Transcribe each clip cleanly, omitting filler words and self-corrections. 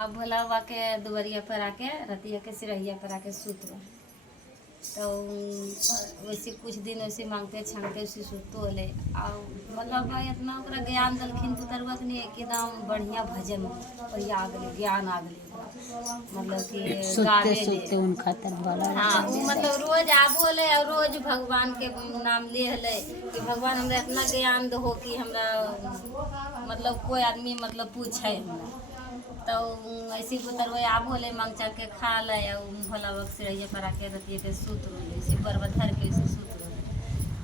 अब भोला बाबा के दुबरिया पर आके रतिया के सिरहिया पर आके सुत तो वैसे कुछ दिन वैसे मांगते छांगते वैसे सुतो ले मतलब भाई इतना ओकरा ज्ञान दलखिन पुतरवा के नहीं एकदम बढ़िया भजन और आ गए ज्ञान आ गए मतलब कि गावे सुते उन खातर भला हाँ मतलब रोज आबो ले और रोज भगवान के नाम ले ले कि भगवान हमरा इतना ज्ञान दो कि हमरा मतलब कोई आदमी मतलब पूछे हमरा तो ऐसे पुतरवा आबो ले मांग चाक के खा ले भोला बाबा से रहिए पर आके रतिए के सूत रोले ऐसे बरबा धर के ऐसे सूत रोले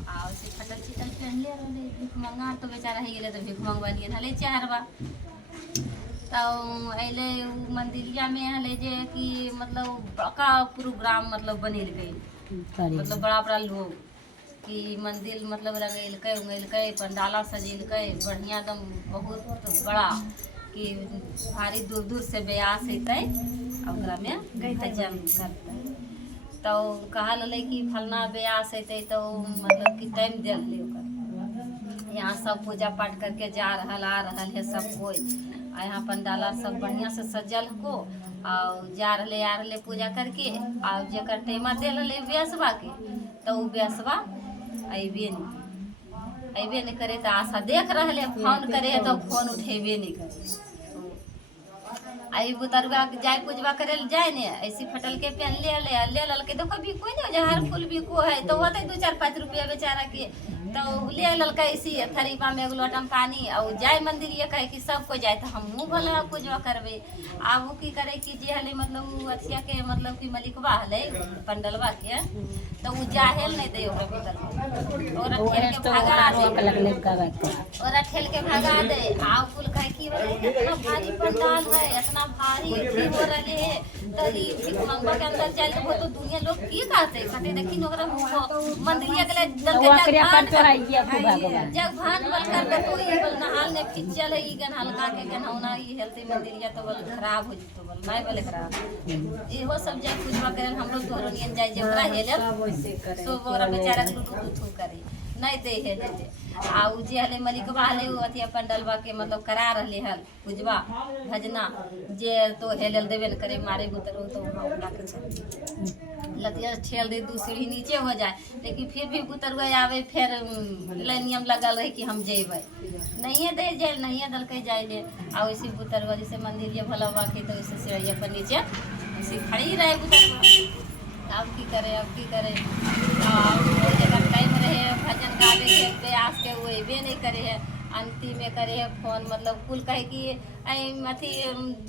आ ऐसे फटल चिटल पहनले रोले भिख मंगा तो बेचारा ही गेले तो भिख मंगवा लिए हले चारवा तो अइले मंदिरिया में हले जे कि मतलब बड़का प्रोग्राम मतलब बनेल गई मतलब बड़ा बड़ा लोग कि मंदिर मतलब रंगेलकै उंगेलकै पंडाला सजेलकै बढ़िया एकदम बहुत बड़ा कि भारी दूर दूर से ब्यास अतै ओकरा में भजन करतै तो कहा लले कि फलना ब्यास अतै तो मतलब कि टाइम दे ले ओकर यहाँ सब पूजा पाठ करके जा रहल आ रहल है सब कोई आ यहाँ पंडाला सब बढ़िया से सजल को और जा रहे आ रहे पूजा करके और जकर टेमा दे रहे ब्यासवा के तो ब्यासवा अबे नहीं करे तो आशा देख रहे फोन करे तो फोन उठेबे नहीं करे आई बुतरवा जाए पूजवा करे जाए ने ऐसी फटल के पहन ले ललके देखो भी कोई नहीं हर फूल भी को है तो होते 2-4-5 रुपया बेचारा के तो ले ललका ऐसी थरीबा में एगो लोटम पानी और जाए मंदिर ये कहे कि सबको जाए तो हमहूँ भला पूजवा करबे आब की करे कि जे हले मतलब अथिया के मतलब कि मलिकवा हले पंडलवा के तो उ जाहेल नहीं दे ओकरा भीतर और ठेल के भागा दे और ठेल के भागा दे आ कुल कहे कि इतना भारी पंडाल है इतना भारी हो रहे है तरी भिख मंगवा के अंदर चल तो दुनिया लोग की कहते देखी ओकरा मंदिरिया के जग भान बल कर तो ये बल नहाल ने पिचल है ई गन हल्का के गन होना ई हेल्थ मंदिरिया तो बल खराब हो जतो बल मैं बले खराब इहो सब जग पूजवा करे हम लोग तोरो नियन जाय जेकरा हेले वैसे करे सो ओकरा बेचारा कुछ करे नहीं दे हेले जे आ उ जे हले मलिकवा हले उ अथिया पंडलवा के मतलब करा रहले हल पूजवा भजना जे तो हेलल देबे न करे मारे बुतरो तो हमरा के छथि लतिया ठेल दे दूसरी नीचे हो जाए लेकिन फिर भी बुतरवा आवे फिर नियम लगल रहे कि हम जेबै नहीं दे जाए नहीं दलकै जाए ले आ वैसे बुतरवा जैसे मंदिर ये भोला बाबा के तो वैसे सिरहिया पर नीचे ऐसे खड़ी रहे बुतरवा अब की करे जगह टाइम रहे भजन गावे के प्रयास के वो अबे नहीं करे है अंतिम में करे है फोन मतलब कुल कहे कि अथी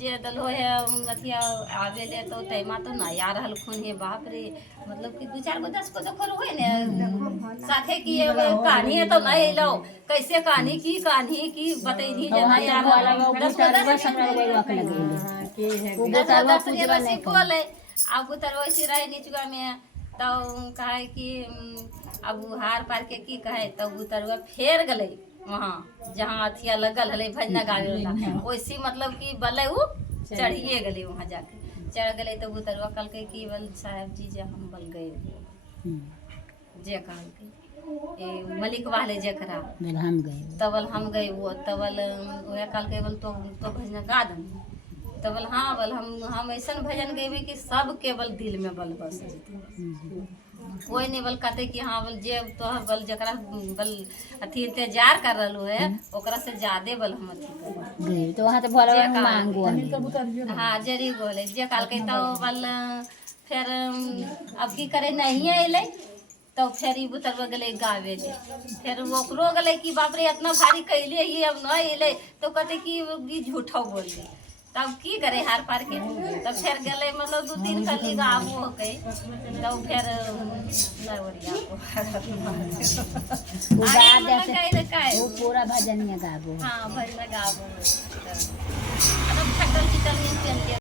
जे दलो है अथिया आवे ले तो तैमा तो ना आ रहल खून है बाप रे मतलब कि 2-4 को 10 को तो खरो है ने साथे की कहानी है तो नहीं लो कैसे कहानी की बतैनी जना यार 10 बोले अब उतर वैसे रहे निचुआ में तो कहे कि अब हार पार के की कहे तब उतरवा फेर गले वहाँ जहाँ अथिया लगल हले भजना गावे वाला वैसी मतलब कि बले उ चढ़िए गले वहाँ जाके चढ़ गले तो उतरवा कल के कि बल साहब जी जे हम बल गए जे कहल के मलिक वाले जकरा हम गए तबल हम गए वो तबल वह कल के बल तो भजना गा दन तबल हाँ बल हम ऐसा भजन गए कि सब केवल दिल में बल बस कोई नहीं बल कहते कि हाँ बल जे तो बल जकरा बल अथी इंतजार कर रहा है ओकरा से ज्यादा बल हम अथी तो वहां तो भोला मांगो हाँ जरी बोले जे काल के तो बल फिर अब की करे नहीं अले तो फिर बुतरवा गले गावे ले फिर ओकरो गले कि बाप रे इतना भारी कैले ये अब न अले तो कहते कि झूठो बोल दे तब की करे हार पार के तब फिर गले मतलब 2-3 कली गाबो हो गए तब फिर नवरिया वो पूरा भजन में गाबो हाँ भजन गाबो तब फटल चिटल